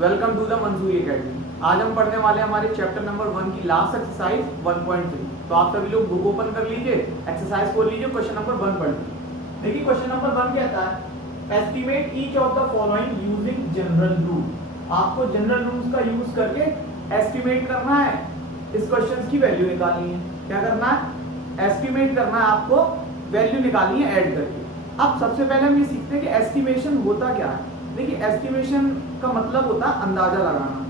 Welcome to the Mussoorie academy. आज हम पढ़ने वाले हैं हमारे चैप्टर नंबर 1 की लास्ट एक्सरसाइज 1.3। तो आप सभी लोग बुक ओपन कर लीजिए, एक्सरसाइज खोल लीजिए, क्वेश्चन नंबर 1 पढ़ लीजिए। देखिए क्वेश्चन नंबर 1 कहता है estimate each of the following using general rule. आपको जनरल रूल्स का यूज करके एस्टिमेट करना है, इस क्वेश्चन की वैल्यू निकालनी है। क्या करना है? एस्टिमेट करना है, आपको वैल्यू निकालनी है ऐड करके। अब सबसे पहले हम ये सीखते हैं कि एस्टिमेशन होता क्या है। देखिए एस्टिमेशन का मतलब होता है अंदाजा लगाना।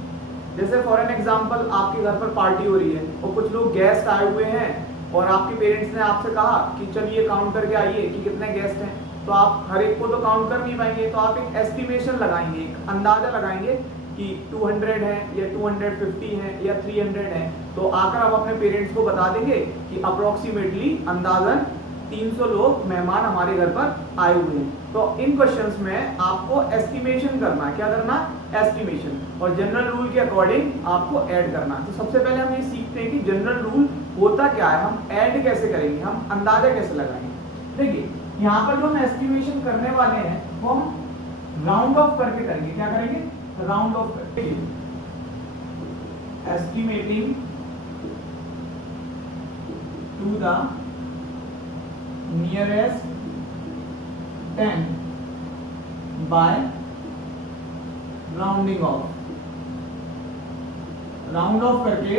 जैसे फॉर एन एग्जांपल आपके घर पर पार्टी हो रही है और कुछ लोग गेस्ट आए हुए हैं और आपके पेरेंट्स ने आपसे कहा कि चलिए काउंट करके आइए कि कितने गेस्ट हैं। तो आप हर एक को तो काउंट कर नहीं पाएंगे, तो आप एक एस्टिमेशन लगाएंगे, एक अंदाजा लगाएंगे कि 200 है या 250 है या 300 है। तो आकर आप अपने पेरेंट्स को बता देंगे कि अप्रोक्सीमेटली अंदाजन 300 लोग मेहमान हमारे घर पर आए हुए हैं। तो इन क्वेश्चंस में आपको एस्टिमेशन करना है। क्या करना? एस्टिमेशन। और जनरल रूल के अकॉर्डिंग आपको ऐड करना है। तो सबसे पहले हम ये सीखते हैं कि जनरल रूल होता क्या है, हम ऐड कैसे करेंगे, हम अंदाजा कैसे लगाएंगे। देखिए यहाँ पर जो हम एस्टिमेशन करने वाले हैं वो हम राउंड ऑफ करके करेंगे। क्या करेंगे? राउंड ऑफ करके। Estimating to the nearest 10 by rounding off. Round off करके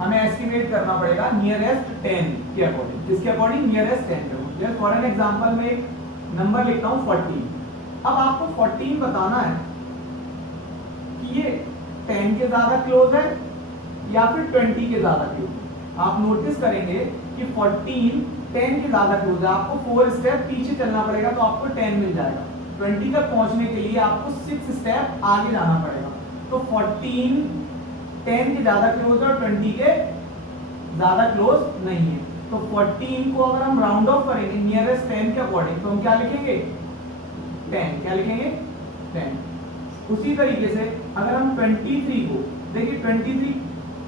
हमें एस्टिमेट करना पड़ेगा नियरेस्ट 10 के अकॉर्डिंग। किसके अकॉर्डिंग? नियरेस्ट 10 के। जैसे फॉर एन एग्जांपल में एक नंबर लिखता हूं 14। अब आपको 14 बताना है कि ये 10 के ज्यादा क्लोज है या फिर 20 के ज्यादा क्लोज है। आप नोटिस करेंगे कि 14 10 के ज्यादा क्लोज है। आपको 4 स्टेप पीछे चलना पड़ेगा तो आपको 10 मिल जाएगा। 20 तक पहुंचने के लिए आपको 6 स्टेप आगे जाना पड़ेगा। तो 14 10 के ज्यादा क्लोज है और 20 के ज्यादा क्लोज नहीं है। तो 14 को अगर हम राउंड ऑफ करेंगे नियरेस्ट 10 के अकॉर्डिंग तो हम क्या लिखेंगे? 10। क्या लिखेंगे? 10। उसी तरीके से अगर हम 23 को देखिए, 23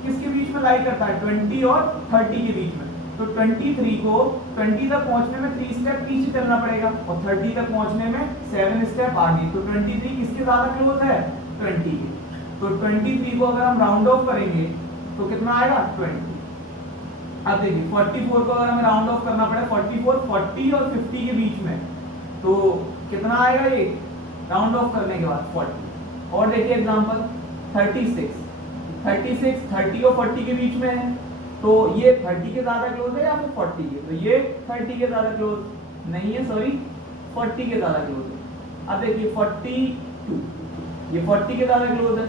किसके बीच में लाई करता है? 20 और 30 के बीच में। तो 23 को 20 तक पहुंचने में 3 स्टेप पीछे चलना पड़ेगा और 30 तक पहुंचने में 7 स्टेप आगे। तो 23 किसके ज्यादा क्लोज है? 20 के। तो 23 को अगर हम राउंड ऑफ करेंगे तो कितना आएगा? 20। अब देखिए 44 को अगर हमें राउंड ऑफ करना पड़े 44 40 और 50 के बीच में तो कितना आएगा ये राउंड ऑफ करने के बाद? 40। और देखिए एग्जांपल 36 30 और 40 के बीच में है तो ये 30 के ज्यादा क्लोज है या फिर 40 के? तो ये 30 के ज्यादा क्लोज नहीं है, सॉरी 40 के ज्यादा क्लोज है। अब देखिए 42 ये 40 के ज्यादा क्लोज है।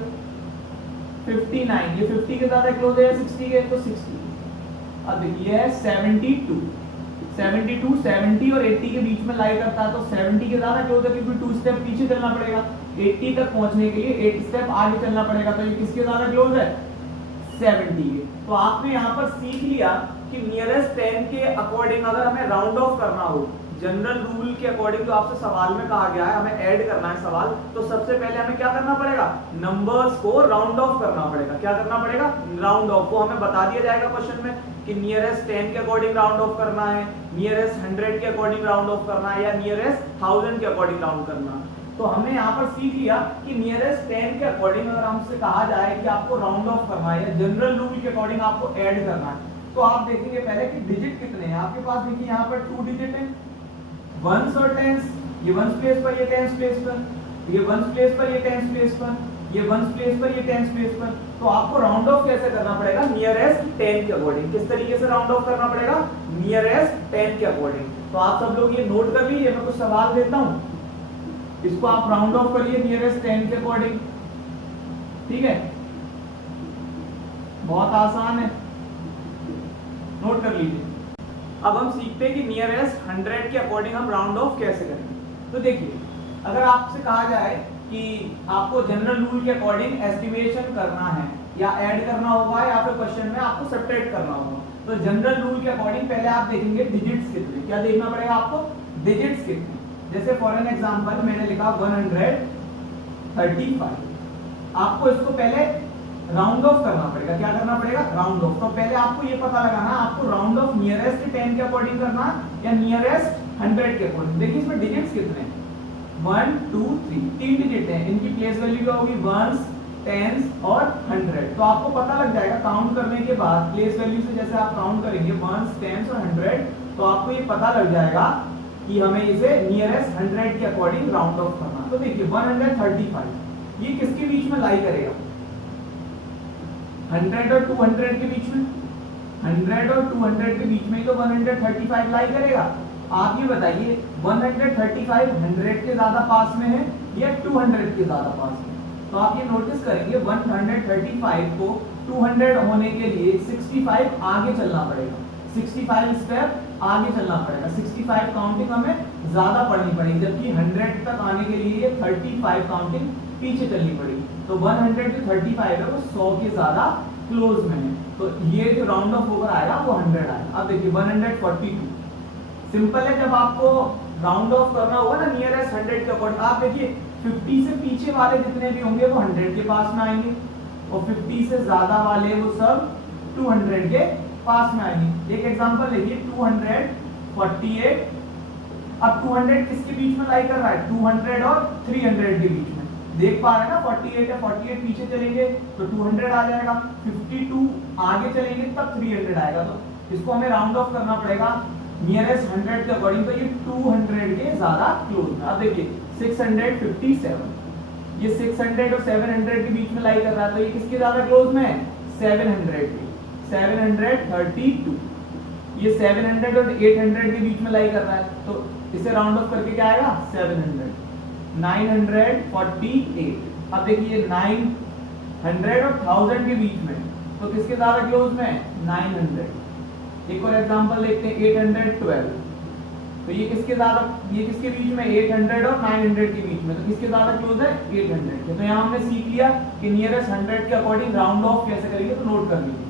59 ये 50 के ज्यादा क्लोज है या 60 के? तो 60। अब देखिए है 72 70 और 80 के बीच में लाई करता है तो 70 के ज्यादा क्लोज है क्योंकि 2 स्टेप पीछे चलना पड़ेगा। 80 तक पहुंचने के लिए 8 स्टेप आगे चलना पड़ेगा। तो ये किसके ज्यादा क्लोज है? 70 के। तो आपने यहाँ पर सीख लिया कि नियरेस्ट 10 के अकॉर्डिंग अगर हमें राउंड ऑफ करना हो, जनरल रूल के अकॉर्डिंग जो आपसे सवाल में कहा गया है हमें ऐड करना है सवाल, तो सबसे पहले हमें क्या करना पड़ेगा? नंबर्स को राउंड ऑफ करना पड़ेगा। क्या करना पड़ेगा? Round of. वो हमें बता दिया जाएगा क्वेश्चन में कि नियरेस्ट 10 के अकॉर्डिंग राउंड ऑफ करना है, नियरेस्ट 100 के अकॉर्डिंग राउंड ऑफ करना है या नियरेस्ट 1000 के अकॉर्डिंग राउंड करना है। तो हमने यहाँ पर सीख लिया कि नियरेस्ट 10 के अकॉर्डिंग अगर हमसे कहा जाए कि आपको राउंड ऑफ करना है या जनरल रूल के अकॉर्डिंग आपको ऐड करना है तो आप देखेंगे पहले कि डिजिट कितने हैं आपके पास। देखिए यहाँ पर 2 डिजिट है, वंस और टेंस। ये वंस प्लेस पर, ये टेंस प्लेस पर, ये वंस प्लेस पर, ये टेंस प्लेस पर, ये वंस प्लेस पर, ये टेंस प्लेस पर। तो आपको राउंड ऑफ कैसे करना पड़ेगा? नियरेस्ट 10 के अकॉर्डिंग। किस तरीके से राउंड ऑफ करना पड़ेगा? नियरेस्ट 10 के अकॉर्डिंग। तो आप सब लोग ये नोट कर लीजिए, मैं कुछ सवाल देता हूँ, इसको आप राउंड ऑफ करिए नियरेस्ट 10 के अकॉर्डिंग। ठीक है, बहुत आसान है, नोट कर लीजिए। अब हम सीखते हैं कि नियरेस्ट 100 के अकॉर्डिंग हम राउंड ऑफ कैसे करेंगे। तो देखिए अगर आपसे कहा जाए कि आपको जनरल रूल के अकॉर्डिंग एस्टिमेशन करना है या ऐड करना होगा या फिर क्वेश्चन में आपको सब्ट्रैक्ट करना होगा, तो जनरल रूल के अकॉर्डिंग पहले आप देखेंगे डिजिट्स कितने। क्या देखना पड़ेगा आपको? डिजिट्स कितने। जैसे फॉर एन एग्जांपल मैंने लिखा 135। आपको इसको पहले राउंड ऑफ करना पड़ेगा। क्या करना पड़ेगा? Round of. तो पहले आपको ये पता लगाना आपको राउंड ऑफ नियरेस्ट 10 के अकॉर्डिंग करना या नियरेस्ट 100 के अकॉर्डिंग। देखिए इसमें डिजिट्स कितने हैं? 1 2 3 तीन डिजिट हैं, इनकी प्लेस वैल्यू क्या होगी? वंस टेंस और 100। तो आपको पता लग जाएगा काउंट करने के बाद प्लेस वैल्यू से जैसे आप काउंट करेंगे वंस, टेंस और 100, तो आपको ये पता लग जाएगा कि हमें इसे नियरेस्ट 100 के अकॉर्डिंग राउंड ऑफ करना। तो देखिए 135 ये किसके बीच में लाई करेगा? 100 और 200 के बीच में। 100 और 200 के बीच में तो 135 लाई करेगा। आप ये बताइए 135 100 के ज्यादा पास में है या 200 के ज्यादा पास में? तो आप ये नोटिस करेंगे 135 को 200 होने के लिए 65 आगे चलना पड़ेगा, 65 स्टेप आगे चलना पड़ेगा, 65 काउंटिंग हमें ज्यादा पढ़नी पड़ेगी, जबकि 100 तक आने के लिए 35 काउंटिंग पीछे चलनी पड़ेगी। तो 100 जो 35 है वो 100 के ज्यादा क्लोज में है, तो ये जो राउंड ऑफ होकर आएगा वो 100 आएगा। अब देखिए 142 सिंपल है, जब आपको राउंड ऑफ करना होगा ना नियरेस्ट 100 के अकॉर्डिंग, आप देखिए 50 से पीछे वाले जितने भी होंगे वो 100 के पास में आएंगे और 50 से ज्यादा वाले वो सब 200 के पास में आएंगे। एक एग्जांपल देखिए 248। अब 200 किसके बीच में लाई कर रहा है? 200 और 300 के बीच में। देख पा रहे हैं ना 48 है, 48 पीछे चलेंगे तो 200 आ जाएगा, 52 आगे चलेंगे तब 300 आएगा। तो इसको हमें राउंड ऑफ करना पड़ेगा नियरेस्ट 100 के अकॉर्डिंग, तो ये 200 के ज्यादा क्लोज में। अब देखिए 657 ये 600 और 700 के बीच में लाई कर रहा है, तो ये किसके ज्यादा क्लोज में है? 700 के। 732 ये 700 और 800 के बीच में लाई कर रहा है, तो इसे राउंड ऑफ करके क्या आएगा? 700। 948। अब देखिए 900 और 1000 के बीच में, तो किसके ज्यादा क्लोज में है? 900। एक और एग्जांपल देखते हैं 812, तो ये किसके बीच में? 800 और 900 के बीच में, तो किसके ज्यादा क्लोज है? 800 के। तो यहाँ हमने सीख लिया कि नियरेस्ट 100 के अकॉर्डिंग राउंड ऑफ कैसे करेंगे, तो नोट कर लीजिए।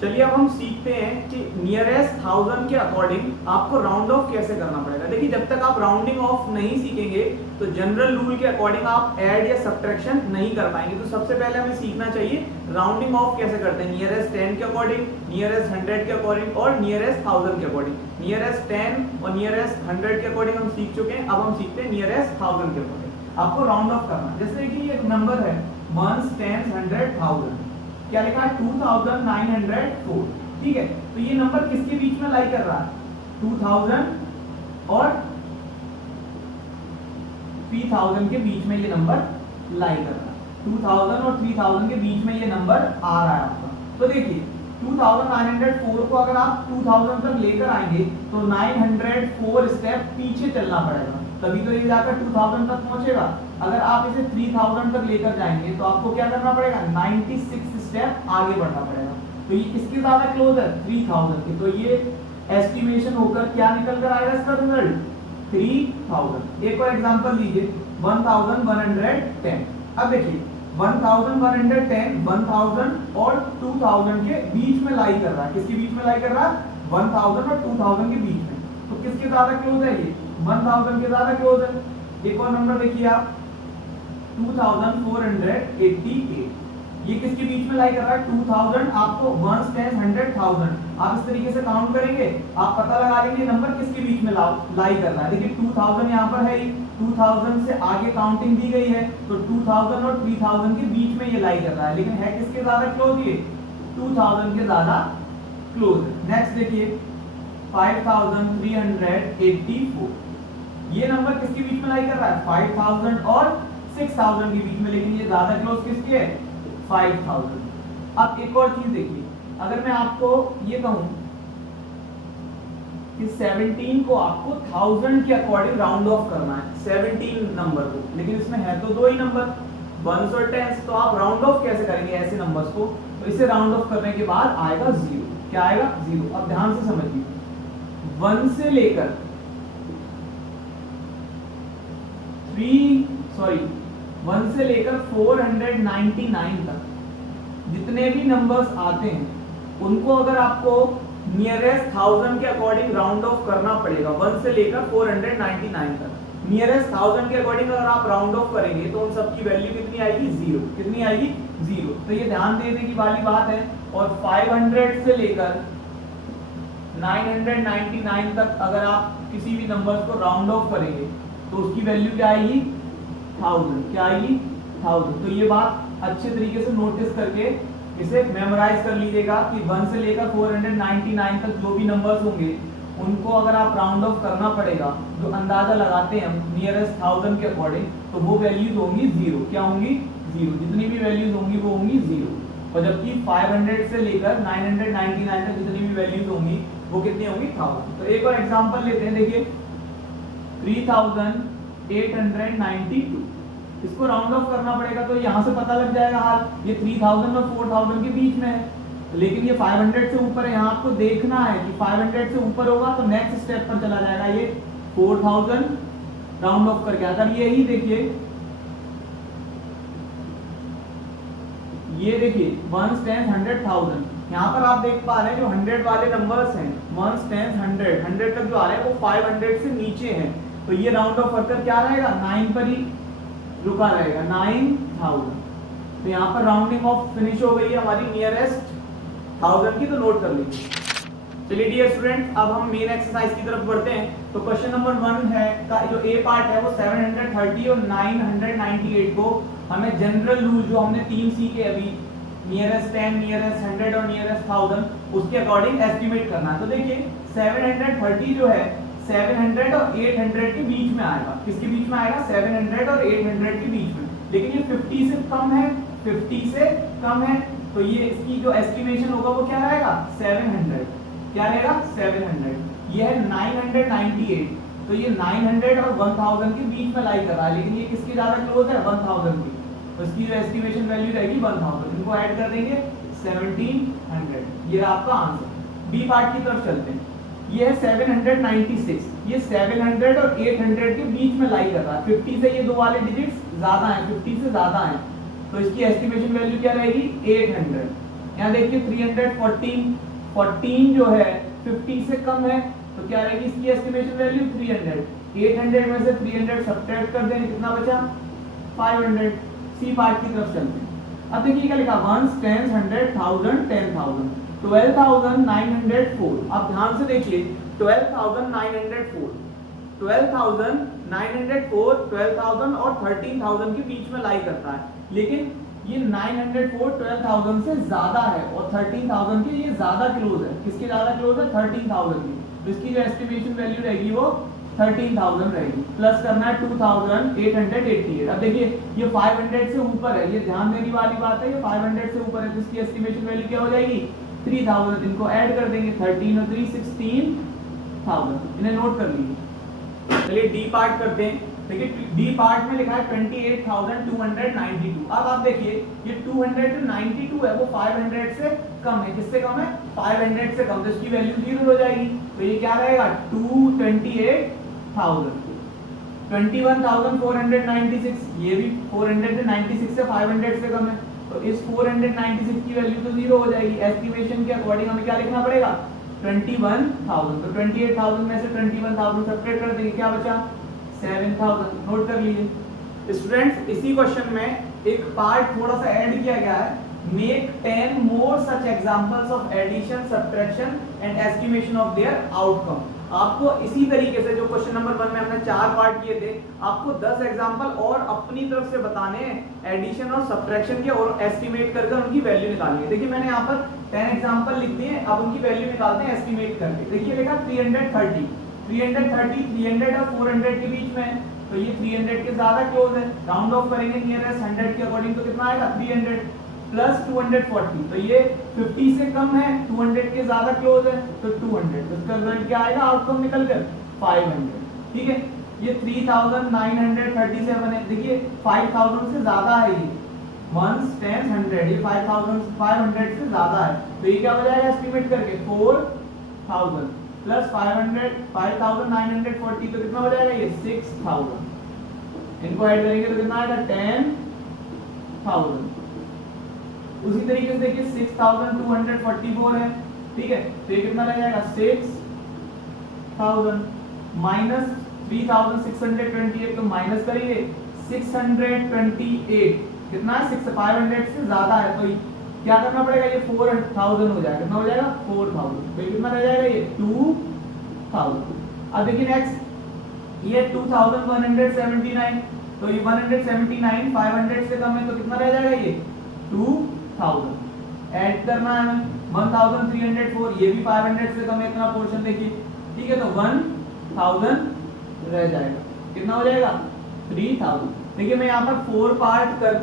चलिए अब हम सीखते हैं कि नियरेस्ट 1000 के अकॉर्डिंग आपको राउंड ऑफ कैसे करना पड़ेगा। देखिए जब तक आप राउंडिंग ऑफ नहीं सीखेंगे तो जनरल रूल के अकॉर्डिंग आप ऐड या सब्ट्रैक्शन नहीं कर पाएंगे। तो सबसे पहले हमें सीखना चाहिए राउंडिंग ऑफ कैसे करते हैं, नियरेस्ट 10 के अकॉर्डिंग, नियरेस्ट 100 के अकॉर्डिंग और नियरेस्ट 1000 के अकॉर्डिंग। नियरेस्ट 10 और नियरेस्ट 100 के अकॉर्डिंग हम सीख चुके हैं, अब हम सीखते हैं नियरेस्ट 1000 के अकॉर्डिंग आपको राउंड ऑफ करना। जैसे कि एक नंबर है 1, 10, 100, 1000, क्या लिखा है? 2904, ठीक है। तो ये नंबर किसके बीच में लाई कर रहा है? 2000 और 3000 के बीच में ये नंबर लाई कर रहा है। 2000 और 3000 के बीच में ये नंबर आ रहा है आपका। तो देखिए 2904 को अगर आप 2000 तक लेकर आएंगे तो 904 स्टेप पीछे चलना पड़ेगा, तभी तो ये जाकर 2000 तक पहुंचेगा। अगर आप इसे 3000 तक लेकर जाएंगे तो आपको क्या करना पड़ेगा? 96 स्टेप आगे बढ़ना पड़ेगा। तो ये किसके ज्यादा क्लोज है? 3000 के। तो ये एस्टिमेशन होकर क्या निकल कर आएगा इसका रिजल्ट? 3000। एक और एग्जांपल लीजिए 1110। अब देखिए 1110 1000 और 2000 के बीच में लाई कर रहा है। किसके बीच में लाई कर रहा है? 1000 और 2000 के बीच में। तो किसके ज्यादा क्लोज है? ये 1000 के ज्यादा क्लोज है। एक और नंबर देखिए आप 2488, ये किसके बीच में लाई कर रहा है? 2000, आपको 1, 10, 100, 1000 आप इस तरीके से काउंट करेंगे, आप पता लगा लेंगे नंबर किसके बीच में लाई कर रहा है। देखिए 2000 यहाँ पर है, 2000 से आगे काउंटिंग दी गई है, तो 2000 और 3000 के बीच में ये लाई कर रहा है, लेकिन है किसके ज्यादा क्लोज? ये 2000 के ज्यादा क्लोज है। नेक्स्ट देखिए 5384, ये नंबर किसके बीच में लाई कर रहा है? 5000 और 6000 के बीच में, लेकिन ये ज्यादा क्लोज किसके है? 5000। अब एक और चीज देखिए, अगर मैं आपको ये कहूं कि 17 को आपको 1000 के अकॉर्डिंग राउंड ऑफ करना है, 17 नंबर को, लेकिन इसमें है तो दो ही नंबर 1 और 10, तो आप राउंड ऑफ कैसे करेंगे ऐसे नंबर्स को? तो इसे राउंड ऑफ करने के बाद आएगा 0। क्या आएगा? 0। अब ध्यान से समझिए 1 से लेकर 1 से लेकर 499 तक जितने भी नंबर्स आते हैं उनको अगर आपको नियरेस्ट 1000 के अकॉर्डिंग राउंड ऑफ करना पड़ेगा, 1 से लेकर 499 तक नियरेस्ट 1000 के अकॉर्डिंग अगर आप राउंड ऑफ करेंगे तो उन सबकी वैल्यू कितनी आएगी? 0। कितनी आएगी? 0। तो ये ध्यान देने की वाली बात है। और 500 से लेकर 999 तक अगर आप किसी भी नंबर्स को राउंड ऑफ करेंगे तो उसकी वैल्यू क्या आएगी? 1000। क्या आएगी? 1000। तो ये बात अच्छे तरीके से नोटिस करके इसे मेमोराइज कर लीजिएगा कि 1 से लेकर 499 तक जो भी नंबर्स होंगे उनको अगर आप राउंड ऑफ करना पड़ेगा, जो अंदाजा लगाते हैं हम नियरेस्ट 1000 के अकॉर्डिंग, तो वो वैल्यूज होंगी 0। क्या होंगी? 0। जितनी भी वैल्यूज होंगी वो होंगी 0। और जबकि 500 से लेकर 999 तक जितनी भी वैल्यूज होंगी वो कितनी होंगी? 1000। तो एक और एग्जांपल लेते हैं, देखिए 3892। इसको राउंड ऑफ करना पड़ेगा तो यहाँ से पता लग जाएगा हाल, ये 3000 और 4000 के बीच में है, लेकिन ये 500 से ऊपर है। यहाँ आपको देखना है कि 500 से ऊपर होगा तो नेक्स्ट स्टेप पर चला जाएगा, ये 4000 राउंड ऑफ करके। अगर यही देखिए, ये देखिए 1 10 100 1000, यहाँ पर आप देख पा रहे हैं जो 100 वाले नंबर्स हैं 1 10 100 तक जो आ रहे हैं वो 500 से नीचे हैं, तो ये राउंड ऑफ करकर क्या रहेगा? 9 पर ही रुका रहेगा, 9000। तो यहाँ पर राउंडिंग ऑफ फिनिश हो गई है हमारी नियरेस्ट 1000 की, तो नोट कर लीजिए। चलिए डियर स्टूडेंट, अब हम मेन एक्सरसाइज की तरफ बढ़ते हैं। तो क्वेश्चन नंबर 1 है का जो ए पार्ट है वो 730 और 998 को हमें जनरल रूल जो हमने 3 सीखे अभी, नियरेस्ट 10, नियरेस्ट 100 और नियरेस्ट 1000, उसके अकॉर्डिंग एस्टिमेट करना है। तो देखिए 730 जो है 700 और 800 के बीच में आएगा। किसके बीच में आएगा? 700 और 800 के बीच में। लेकिन ये 50 से कम है, 50 से कम है, तो ये इसकी जो एस्टिमेशन होगा वो क्या रहेगा? 700। क्या रहेगा? 700। ये है 998, तो ये 900 और 1000 के बीच में लाई कर रहा है, लेकिन ये किसके ज्यादा क्लोज है? 1000 की। तो इसकी जो एस्टिमेशन वैल्यू रहेगी 1000, इनको ऐड कर देंगे 1700। ये आपका आंसर। बी पार्ट की तरफ चलते हैं। ये है 796, ये 700 और 800 के बीच में लाई कर रहा है। 50 से ये दो वाले डिजिट्स ज्यादा हैं, 50 से ज्यादा हैं, तो इसकी एस्टिमेशन वैल्यू क्या रहेगी? 800। यहाँ देखिए 314 जो है 50 से कम है, तो क्या रहेगी इसकी एस्टिमेशन वैल्यू? 300। 800 में से 300 सब्ट्रैक्ट कर दें, कितना बचा? 500। सी पार्ट की तरफ चलते हैं। अब देखिए क्या लिखा? 1 10 100 1000 10000 12904। अब ध्यान से देखिए 12904, 12904 12000 और 13000 के बीच में लाई करता है, लेकिन ये 904 12000 से ज्यादा है और 13000 के ये ज्यादा क्लोज है। किसके ज्यादा क्लोज है? 13000 की। तो इसकी जो एस्टिमेशन वैल्यू रहेगी वो 13000 रहेगी। प्लस करना है 2888। अब देखिए ये 500 से ऊपर है, ये ध्यान देने वाली बात है, ये 500 से ऊपर है, तो इसकी एस्टिमेशन वैल्यू क्या हो जाएगी? 3000। इनको ऐड कर देंगे, 13 और 3 16000। इन्हें नोट कर लीजिए। चलिए डी पार्ट करते हैं। देखिए डी पार्ट में लिखा है 28292। अब आप देखिए ये 292 है वो 500 से कम है। किससे कम है? 500 से कम, तो इसकी वैल्यू 0 हो जाएगी। तो ये क्या रहेगा? 228,000। 21,496, ये भी 496 से 500 से कम है, तो इस 496 की वैल्यू तो 0 हो जाएगी। एस्टिमेशन के अकॉर्डिंग हमें क्या लिखना पड़ेगा? 21,000। तो 28,000 में से 21,000 सब्ट्रैक्ट कर देंगे, क्या बचा? 7,000। नोट कर लीजिए। स्टूडेंट्स इसी क्वेश्चन में एक पार्ट थोड़ा सा ऐड किया गया है, make 10 more such examples of addition, subtraction and estimation of their outcome. आपको इसी तरीके से जो क्वेश्चन नंबर 1 में हमने 4 पार्ट किए थे, आपको 10 एग्जांपल और अपनी तरफ से बताने हैं एडिशन और सब्ट्रैक्शन के, और एस्टिमेट करके उनकी वैल्यू निकालनी है। देखिए मैंने यहाँ पर 10 एग्जांपल लिख दिए, अब उनकी वैल्यू निकालते हैं एस्टिमेट करके। देखिए लिखा 330 और 400 के बीच में है, तो ये 300 के ज्यादा क्लोज है। राउंड ऑफ करेंगे नियरेस्ट 100 के अकॉर्डिंग, तो कितना आएगा? 300 प्लस 240, तो ये 50 से कम है, 200 के ज्यादा क्लोज है, तो 200। तो इसका रिजल्ट क्या आएगा? आउटकम निकल कर 500। ठीक है, ये 3937 है। देखिए 5000 से ज्यादा है, ये 1 10 100, ये 5500 से ज्यादा है, तो ये क्या हो जाएगा एस्टिमेट करके? 4000 प्लस 5940, तो कितना हो जाएगा? ये 6000। इनको ऐड करेंगे तो कितना आएगा? 10,000। उसी तरीके से देखिए 6244 है, ठीक है, तो ये कितना लग जाएगा? 6000 माइनस 3628, तो माइनस करिए 628, कितना है? 500 से ज्यादा है, तो क्या करना पड़ेगा? ये 4000 हो जाएगा। कितना हो जाएगा? 4000। तो ये कितना रह जाएगा? ये 2000। अब देखिए नेक्स्ट, ये 2179, तो ये 179 500 से कम है तो कितना रह जाएगा ये 2000 ऐड करना है हमें 1304 ये भी 500 से कम है इतना पोर्शन देखिए ठीक है तो 1000 रह जाएगा कितना हो जाएगा 3000 देखिए मैं यहाँ पर 4 पार्ट कर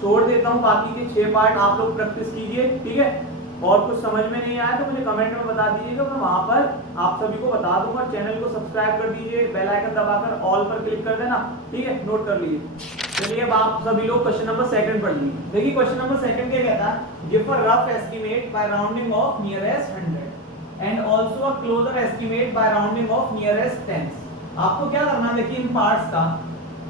छोड़ देता हूँ बाकी के 6 पार्ट आप लोग प्रैक्टिस कीजिए ठीक है और कुछ समझ में नहीं आया तो मुझे कमेंट में बता दीजिएगा मैं वहां पर आप सभी को बता दूंगा चैनल को सब्सक्राइब कर दीजिए बेल आइकन दबाकर ऑल पर क्लिक कर देना ठीक है नोट कर लीजिए चलिए अब आप सभी लोग क्वेश्चन नंबर 2 पढ़ लीजिए देखिए क्वेश्चन नंबर 2 क्या कहता है give a rough estimate by rounding off nearest 100 and also a closer estimate by rounding off nearest tens आपको क्या करना है देखिए इन पार्ट्स का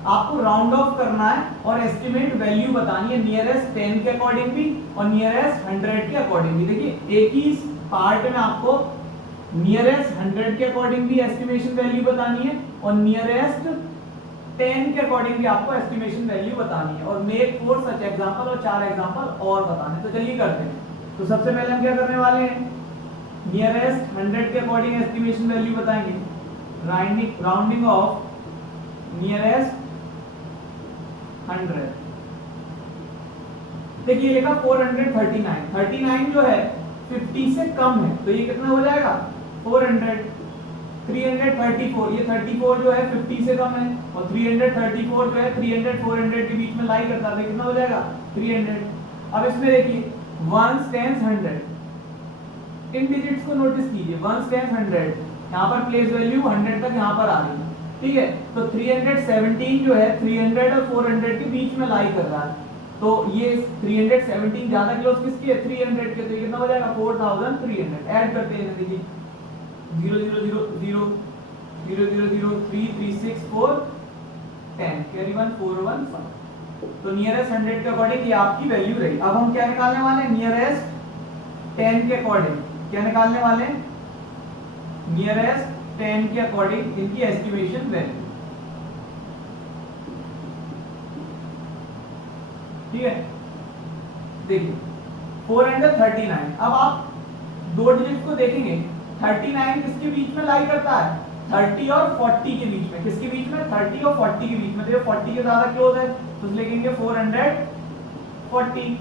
आपको राउंड ऑफ करना है और एस्टिमेट वैल्यू बतानी है नियरेस्ट 10 के अकॉर्डिंग भी और नियरेस्ट 100 के अकॉर्डिंग भी देखिए एक ही पार्ट में आपको नियरेस्ट 100 के अकॉर्डिंग भी एस्टिमेशन वैल्यू बतानी है और नियरेस्ट 10 के अकॉर्डिंग भी आपको एस्टिमेशन वैल्यू बतानी है और मेक 4 सच एग्जांपल और 4 एग्जांपल और बताने तो चलिए करते हैं तो सबसे पहले हम क्या करने वाले हैं नियरेस्ट 100 के अकॉर्डिंग एस्टिमेशन वैल्यू बताएंगे राउंडिंग ऑफ नियरेस्ट 100 देखिए लिखा 439 जो है 50 से कम है तो ये कितना हो जाएगा 400 334 ये 34 जो है 50 से कम है और 334 जो है 300 400 के बीच में लाई करता है कितना हो जाएगा 300 अब इसमें देखिए 1 10 100 इन डिजिट्स को नोटिस कीजिए 1 10 100 यहाँ पर प्लेस वैल्यू 100 तक यहाँ पर आ रही है ठीक है तो 317 जो है 300 और 400 के बीच में लाई कर रहा है तो ये 317 ज्यादा क्लोज किसकी है 300 के तो ये कितना हो जाएगा 4300 ऐड करते हैं देखिए 0 0 0 0 0 0 0 3 3 6 4 10 कैरी 1 4 1 5 तो नियरेस्ट 100 के अकॉर्डिंग ये आपकी वैल्यू रही अब हम क्या निकालने वाले हैं नियरेस्ट 10 के अकॉर्डिंग क्या निकालने वाले हैं नियरेस्ट 10 के अकॉर्डिंग इनकी एस्टिमेशन वैल्यू ठीक है देखिए 439 अब आप दो डिजिट को देखेंगे 39 किसके बीच में लाई करता है 30 और 40 के बीच में किसके बीच में 30 और 40 के बीच में तो ये 40 के ज्यादा क्लोज है तो लिखेंगे 440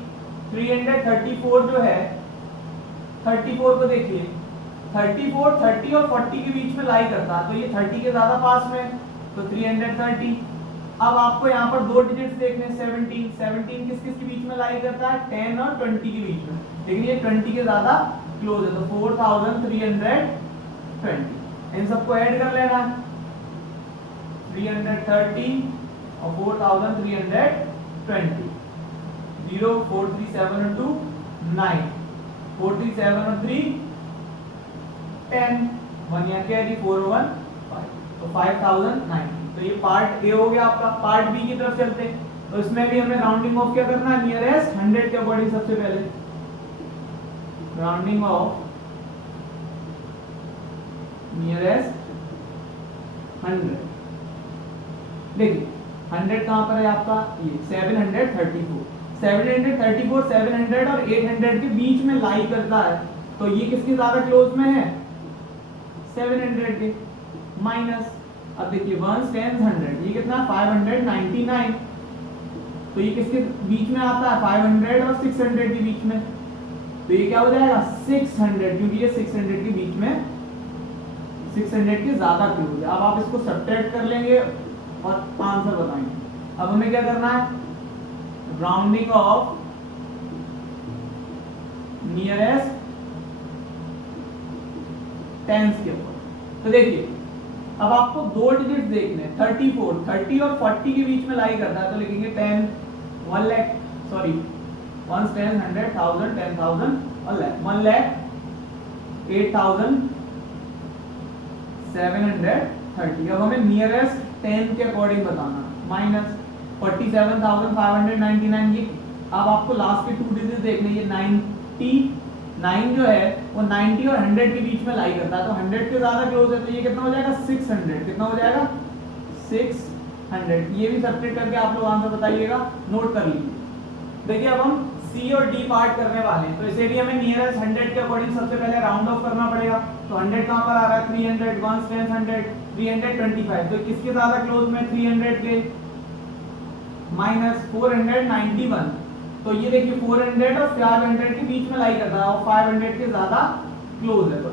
334 जो है 34 को देखिए 34 30 और 40 के बीच में लाई करता है तो ये 30 के ज्यादा पास में तो 330 अब आपको यहाँ पर दो डिजिट्स देखने 17 किस किस के बीच में लाई करता है 10 और 20 के बीच में लेकिन ये 20 के ज्यादा क्लोज है तो 4320 इन सबको ऐड कर लेना 330 और 4320 0 4 3 7 और 2 9 4 3 7 और 3 10 1 यहाँ कैरी 4 1 5 तो 5090 तो ये पार्ट ए हो गया आपका पार्ट बी की तरफ चलते तो इसमें भी हमें राउंडिंग ऑफ क्या करना है नियरेस्ट 100 के अकॉर्डिंग सबसे पहले राउंडिंग ऑफ नियरेस्ट 100 देखिए 100 कहां पर है आपका ये 734 700 और 800 के बीच में लाई करता है तो ये किसके ज्यादा क्लोज में है 700 के माइनस अब देखिए 1 10 100 ये कितना 599 तो ये किसके बीच में आता है 500 और 600 के बीच में तो ये क्या हो जाएगा 600 क्योंकि ये 600 के बीच में 600 के ज्यादा क्लोज है अब आप इसको सब्ट्रैक्ट कर लेंगे और आंसर बताएंगे अब हमें क्या करना है राउंडिंग ऑफ नियरेस्ट टेंस के ऊपर तो देखिए अब आपको दो डिजिट देखने 34 30 और 40 के बीच में लाई करता है तो लिखेंगे 10 1 लाख सॉरी 1 10 100 1000 10000 और लाख 1 लाख 8730 अब हमें नियरेस्ट 10 के अकॉर्डिंग बताना माइनस 47599 ये अब आपको लास्ट के टू डिजिट देखने ये 99 जो है वो 90 और 100 के बीच में लाई करता है तो 100 के ज्यादा क्लोज है तो ये कितना हो जाएगा 600 कितना हो जाएगा 600 ये भी सब्ट्रैक्ट करके आप लोग आंसर बताइएगा नोट कर लीजिए देखिए अब हम सी और डी पार्ट करने वाले हैं तो इसे भी हमें नियरेस्ट 100 के अकॉर्डिंग सबसे पहले राउंड ऑफ करना पड़ेगा तो 100 कहां पर आ रहा है 300 1 10 100 325 तो किसके ज्यादा क्लोज में 300 के माइनस 491, तो ये देखिए 400 और 500 के बीच में लाई करता है और 500 के ज्यादा क्लोज है, तो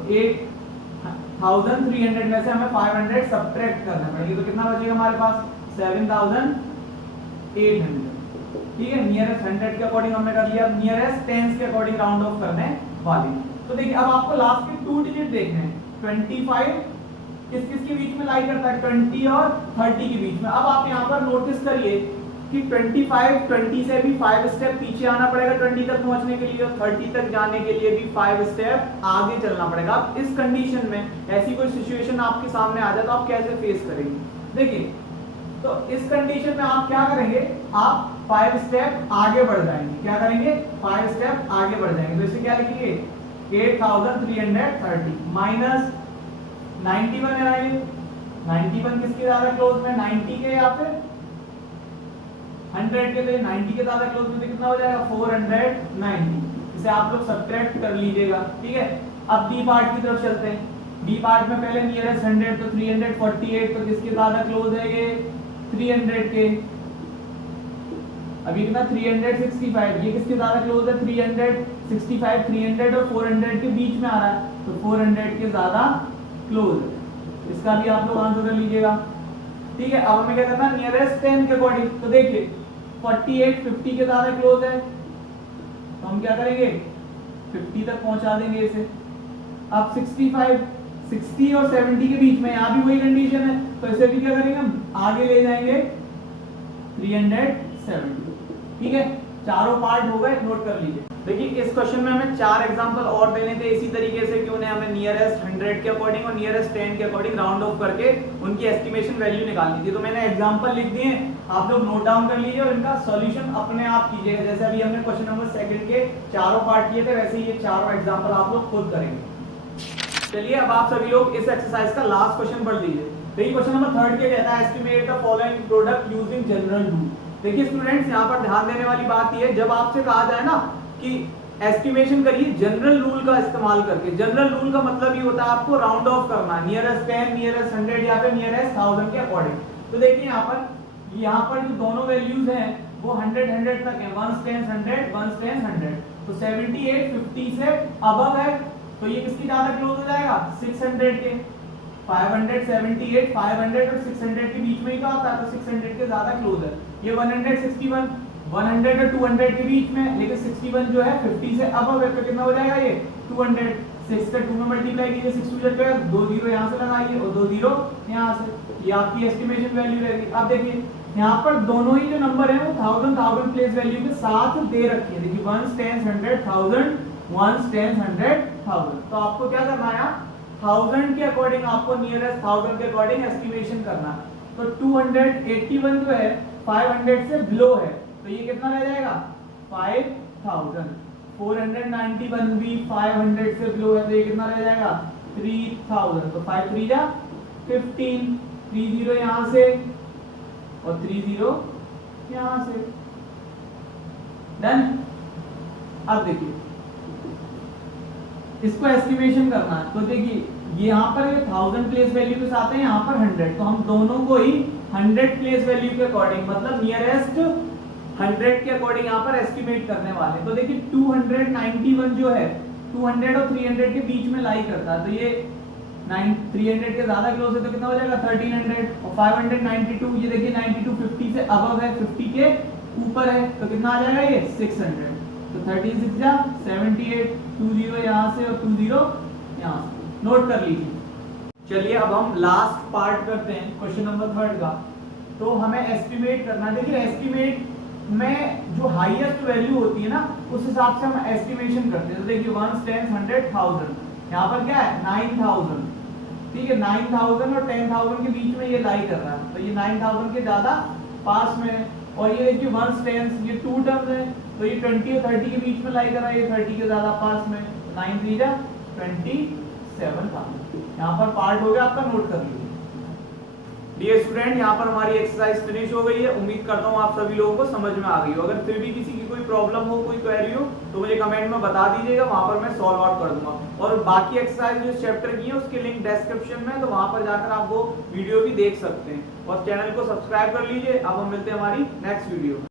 8300 में से हमें 500 सब्ट्रैक्ट करना पड़ेगा, तो कितना बचेगा हमारे पास 7800। ठीक है, नियरेस्ट 100 के अकॉर्डिंग हमने कर लिया, नियरेस्ट टेंस के अकॉर्डिंग राउंड ऑफ करने वाली। तो देखिए अब आपको लास्ट के 2 डिजिट देखने हैं, 25 किस किस के बीच में लाई करता है, 20 और 30 के बीच में। अब आप यहाँ पर नोटिस करिए कि 20 से भी 5 स्टेप पीछे आना पड़ेगा 20 तक पहुंचने के लिए, और 30 तक जाने के लिए भी 5 स्टेप आगे चलना पड़ेगा। अब इस कंडीशन में ऐसी कोई सिचुएशन आपके सामने आ जाए तो आप कैसे फेस करेंगे? देखिए, तो इस कंडीशन में आप क्या करेंगे, आप 5 स्टेप आगे बढ़ जाएंगे। क्या करेंगे? 5 स्टेप आगे बढ़ जाएंगे। तो इसे क्या लिखेंगे, 8330 माइनस 91 है ये, 91 किसके ज्यादा क्लोज में, 90 के या फिर 100 के, तो 90 के ज्यादा क्लोज में, तो कितना हो जाएगा 490। इसे आप लोग सब्ट्रैक्ट कर लीजिएगा। ठीक है, अब डी पार्ट की तरफ चलते हैं। डी पार्ट में पहले नियरेस्ट 100, तो 348, तो किसके ज्यादा क्लोज है ये, 300 के। अभी कितना 365, ये किसके ज्यादा क्लोज है, 365, 300 और 400 के बीच में आ रहा है, तो 400 के ज्यादा क्लोज है। इसका भी आप लोग आंसर कर लीजिएगा। ठीक है, अब हमें क्या करना है, नियरेस्ट 10 के अकॉर्डिंग। तो देखिए 48 50 के ज्यादा क्लोज है, तो हम क्या करेंगे, 50 तक पहुंचा देंगे इसे। अब 65 60 और 70 के बीच में, यहाँ भी वही कंडीशन है, तो इसे भी क्या करेंगे, हम आगे ले जाएंगे 370। ठीक है, चारों पार्ट हो गए, नोट कर लीजिए। देखिए इस क्वेश्चन में हमें 4 एग्जांपल और देने थे इसी तरीके से कि उन्हें हमें नियरेस्ट 100 के अकॉर्डिंग और नियरेस्ट 10 के अकॉर्डिंग राउंड ऑफ करके उनकी एस्टिमेशन वैल्यू निकालनी थी। तो मैंने एग्जांपल लिख दिए, आप लोग नोट डाउन कर लीजिए और इनका सॉल्यूशन अपने आप कीजिएगा। जैसे अभी हमने क्वेश्चन नंबर 2 के चारों पार्ट किए थे, वैसे ही ये चारों एग्जांपल आप लोग खुद करेंगे। चलिए अब आप सभी लोग इस एक्सरसाइज का लास्ट क्वेश्चन पढ़ लीजिए। देखिए क्वेश्चन नंबर 3 के कहता है estimate the following product using general rule. देखिए स्टूडेंट्स, यहाँ पर ध्यान देने वाली बात ये है, जब आपसे कहा जाए ना कि एस्टिमेशन करिए जनरल रूल का इस्तेमाल करके, जनरल रूल का मतलब ये होता है आपको राउंड ऑफ करना, नियरेस्ट 10, नियरेस्ट 100 या फिर नियरेस्ट 1000 के अकॉर्डिंग। तो देखिए यहाँ पर जो दोनों वैल्यूज हैं वो 100 तक है, 1 10 100 1 10 100। तो 78 50 से अबव है, तो ये किसकी ज्यादा क्लोज हो जाएगा, 600 के। 578 500 और 600 के बीच में ही का होता है, तो 600 के ज्यादा क्लोज है। ये 161 100 और 200 के बीच में, लेकिन 61 जो है 50 से अबव है, तो कितना हो जाएगा ये 200। 6 से 2 में मल्टीप्लाई कीजिए, 6 2 12, 2 0 यहाँ से लगाइए और 2 0 यहाँ से, ये आपकी एस्टिमेशन वैल्यू रहेगी। अब देखिए यहाँ पर दोनों ही जो नंबर है वो 1000 प्लेस वैल्यू के साथ दे रखी है। देखिए 1 10 100 1000 1 10 100 1000। तो आपको क्या करना है, 1000 के अकॉर्डिंग आपको नियरेस्ट 1000 के अकॉर्डिंग एस्टिमेशन करना है। तो 281 जो है 500 से बिलो है, तो ये कितना रह जाएगा 5000। 491 भी 500 से बिलो है, तो ये कितना रह जाएगा 3000। तो 5 3 जा 15, 30 यहाँ से और 30 यहाँ से, डन। अब देखिए इसको एस्टिमेशन करना है, तो देखिए यहाँ पर 1000 प्लेस वैल्यू के साथ है, यहाँ पर 100, तो हम दोनों को ही 100 प्लेस वैल्यू के अकॉर्डिंग, मतलब नियरेस्ट 100 के अकॉर्डिंग यहाँ पर एस्टिमेट करने वाले। तो देखिए 291 जो है 200 और 300 के बीच में लाई करता है, तो ये 300 के ज्यादा क्लोज है, तो कितना हो जाएगा 1300। और 592 ये देखिए 92 50 से अबव है, 50 के ऊपर है, तो कितना आ जाएगा ये 600। तो 36 जा 78, 20 यहाँ से और 20 यहाँ से, नोट कर लीजिए। चलिए अब हम लास्ट पार्ट करते हैं क्वेश्चन नंबर 3 का। तो हमें एस्टिमेट करना है। देखिए एस्टिमेट में जो हाईएस्ट वैल्यू होती है ना, उस हिसाब से हम एस्टिमेशन करते हैं। तो देखिए 1 10 100 1000, यहाँ पर क्या है 9000। ठीक है, 9000 और 10000 के बीच में ये लाई कर रहा है, तो ये 9000 के ज्यादा पास में है। और ये देखिए 1 10 ये 2 टर्म्स है, तो ये 20 और 30 के बीच में लाई कर रहा है, ये 30 के ज्यादा पास में। 9 3 जा 27,000। यहाँ पर पार्ट हो गया आपका, नोट कर लीजिए। डियर स्टूडेंट, यहाँ पर हमारी एक्सरसाइज फिनिश हो गई है। उम्मीद करता हूँ आप सभी लोगों को समझ में आ गई हो। अगर फिर भी किसी की कोई प्रॉब्लम हो, कोई क्वेरी हो, तो मुझे कमेंट में बता दीजिएगा, वहां पर मैं सॉल्व आउट कर दूंगा। और बाकी एक्सरसाइज जो इस चैप्टर की है उसके लिंक डिस्क्रिप्शन में है, तो वहां पर जाकर आप वो वीडियो भी देख सकते हैं। और चैनल को सब्सक्राइब कर लीजिए। अब हम मिलते हैं हमारी नेक्स्ट वीडियो में।